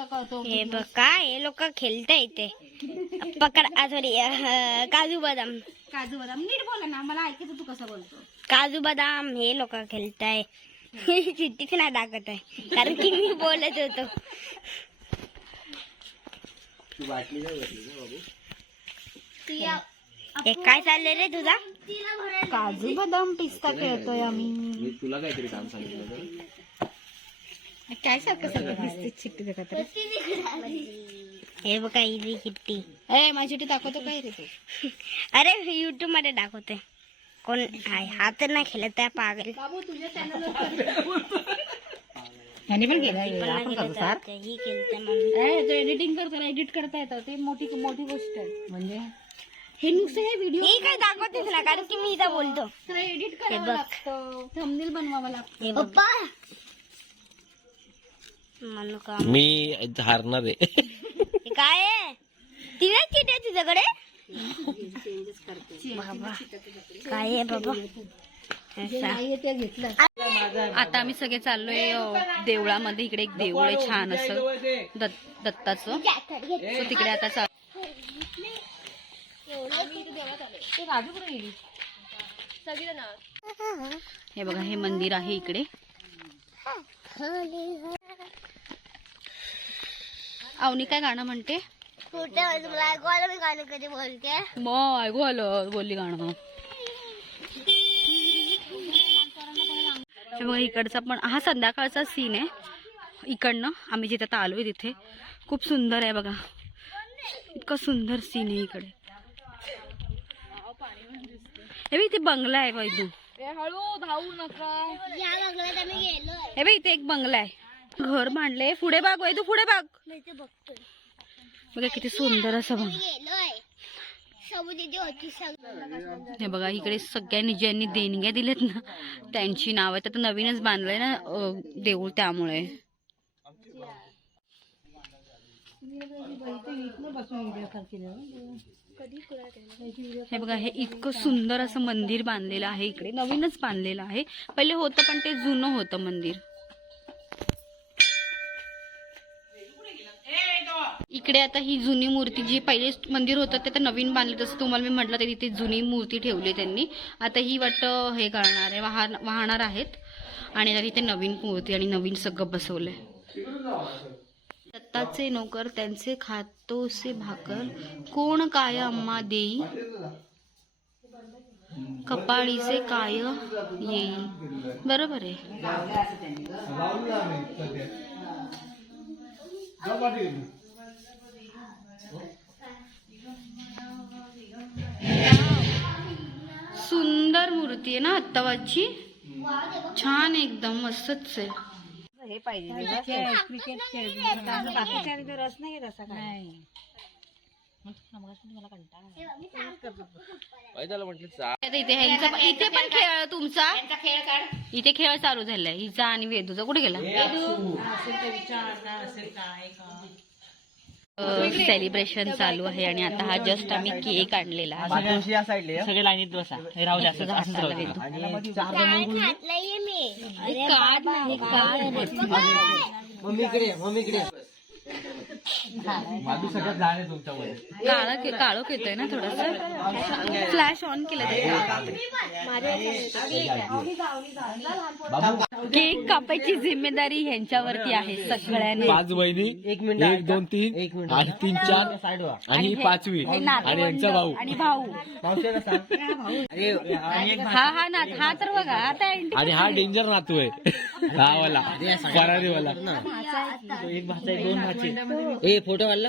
कसा करतो हे बघ काय हे लोक खेळताय इथे पकड सॉरी काजू बदाम नीट बोला ना, मला ऐकायचं तू कसं बोलतो. काजू बदाम हे लोक खेळताय. चिठ्ठीच नाही दाखवत आहे कारण की मी बोलत होतो. हे काय चाललंय रे तुझा? काजू बदाम पिस्ता खेळतोय आम्ही. तुला काहीतरी काम सांगितलं काय सारखं सगळं दिसते चिट्टी देतात रे. हे बघा इजी चिठ्ठी. ए माझी चिट्टी दाखवतो काय रे तू? अरे युट्यूब मध्ये दाखवते. कोण आहे हा तर नाही खेळत आहे पागल. बाबू तुझ्या चॅनलवर ह्याने पण केलं आपण करतो सार. ही खेळते मम्मी. एडिटिंग करताना एडिट करता येतं ते मोठी गोष्ट आहे. म्हणजे हे नुसतं हे व्हिडिओ ही काय दाखवतेच ना कारण की मी इथं बोलतो. एडिट करावं लागतं, थंबनेल बनवावं लागतं. हे पप्पा म्हणू का मी हारणार आहे. हे काय आहे? तिला चिठ्ठी आहे तुझ्याकडे? बाबा काय आहे बाबा? ते घेतलं. आता आम्ही सगळे चाललोय देवळामध्ये. इकडे एक देऊळ आहे छान असं दत्ताचं. सो तिकडे आता हे बघा हे मंदिर आहे इकडे. अवनी काय गाणं म्हणते? तुला ऐकू आलं मी गाणं कधी बोलते? मग ऐकू आलं बोलली गाणं. हे बघा इकडचा पण हा संध्याकाळचा सीन आहे. इकडनं आम्ही जिथे आता आलोय तिथे खूप सुंदर आहे बघा. इतकं सुंदर सीन आहे इकडे. हे बघ इथे बंगला आहे वैदू. हळू धावू नका. या बंगल्यात आम्ही गेलोय. हे बघ इथे एक बंगला आहे. घर बांधले. पुढे बाग वैदू पुढे बाग. मी ते बघतोय. बघा किती सुंदर असं बघ. गेलोय. सबुदीदी होती हे बघा इकडे सगळ्यांनी ज्यांनी देणग्या दिलेत ना त्यांची नाव आहेत. आता नवीनच बांधलंय ना देऊळ त्यामुळे. हे बघा हे इतकं सुंदर असं मंदिर बांधलेलं आहे इकडे. नवीनच बांधलेलं आहे. पहिले होतं पण ते जुनं होतं मंदिर. इकडे आता ही जुनी मूर्ती जी पहिले मंदिर होतं ते तर नवीन बांधले. तसं तुम्हाला मी म्हटलं ते तिथे जुनी मूर्ती ठेवली त्यांनी. आता ही वाटतं हे करणार आहे वाहणार आहेत आणि आता तिथे नवीन मूर्ती आणि नवीन सगळं बसवलंय. दत्ताचे नोकर त्यांचे खातोसे भाकर कोण काय अम्मा देई कपाळीचे काय येई. बरोबर आहे. सुंदर मूर्ती आहे ना आत्तावाची. छान एकदम मस्तच आहे. हे पाहिजे क्रिकेट बाकीच्या रस नाही घेत असा काय. इथे पण खेळ तुमचा इथे खेळ चालू झालाय. हिचा आणि वेदूचा कुठे गेला? सेलिब्रेशन चालू आहे आणि आता हा जस्ट आम्ही केक आणलेला आहे. सगळे लाईनीत बसा. काळोख येतोय ना थोडस. फ्लॅश ऑन केलं. केक कापायची जिम्मेदारी ह्यांच्यावरती आहे सगळ्यांनी. 5 बहिणी 1 2 3 आणि 3 4 आणि 5वी आणि यांचा भाऊ आणि भाऊ. हा नात हा तर बघा आता आणि हा डेंजर नातू आहे. हा वाला फरारी वाला. एक भाचा 2 भाचे. फोटो काढला.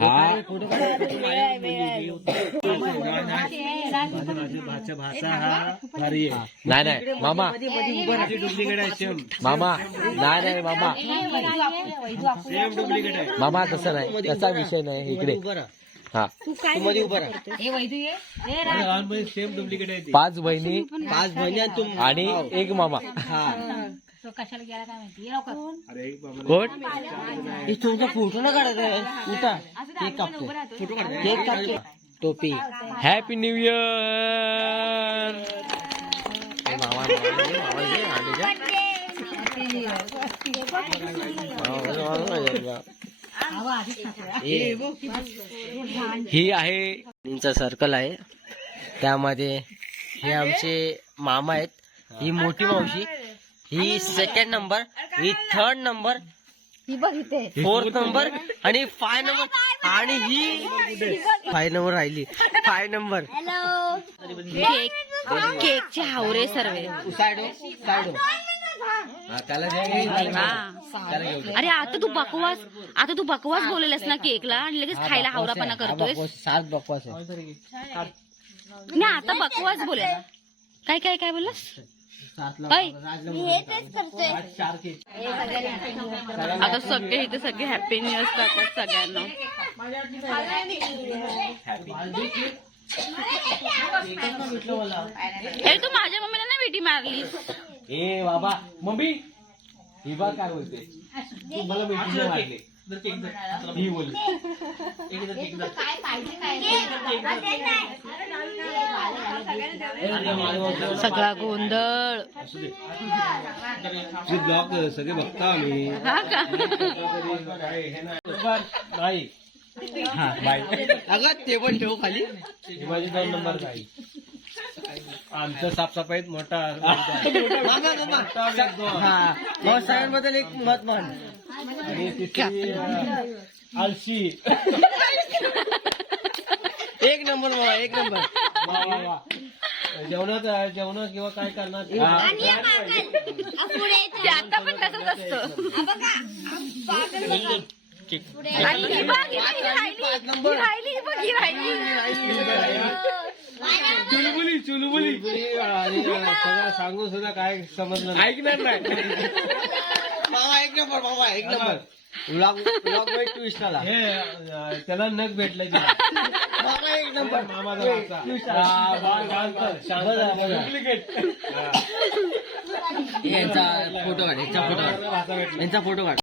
हा फोटो नाही नाही मामा मामा नाही मामा मामा तसं नाही. त्याचा विषय नाही इकडे. हा 5 बहिणी आणि 1 मामा. कशाला गेला काय माहिती. कोण तुमचा फोटो ना काढायचा. केक कापतो. केक कापतो. टोपी. Happy new year. ही आहे त्यांचा सर्कल आहे, त्यामध्ये हे आमचे मामा आहेत, ही मोठी मावशी, ही सेकंड नंबर, ही थर्ड नंबर, फोर्थ नंबर आणि 5 नंबर, आणि ही 5 नंबर राहिली, 5 नंबर. केकचे हावरे सर्व. अरे आता तू बकवास बोललेस ना केकला आणि लगेच खायला हावरापणा करतोय. 7 बकवास आहे. नाही आता बकवास बोले ना. काय काय काय बोललास? आता सगळे इथे सगळे हॅपी न्यू इयर करतात सगळ्यांना. हे तू माझ्या मम्मीला नाही भेटी मारलीस. ए बाबा मम्मी ही बार काय बोलते तू मला भेटी मारली ही बोलली. सगळा गोंधळ. ब्लॉग सगळे बघता आम्ही. हा का? नाही हा बाय. अगं ते पण ठेवू खाली. ही माझी 2 नंबर बाई. आमचं साफसफाईत मोठा बद्दल एक मत मान. आणि तिसरी आळशी. एक नंबर बाबा, एक नंबर. वा वा वा. जेवण किंवा काय करणार ते आता पण तसंच असतं. आणि ही बघ, ही राहिली. चुलबुली आणि सगळं सांगून सुद्धा काय समजलं नाही. ऐकणार नाही. बाबा एक नंबर, बाबा एक नंबर. ब्लॉग ट्विस्ट आला. हे त्याला नग भेटलं बाबा एक नंबर. यांचा फोटो काढ, यांचा फोटो काढ.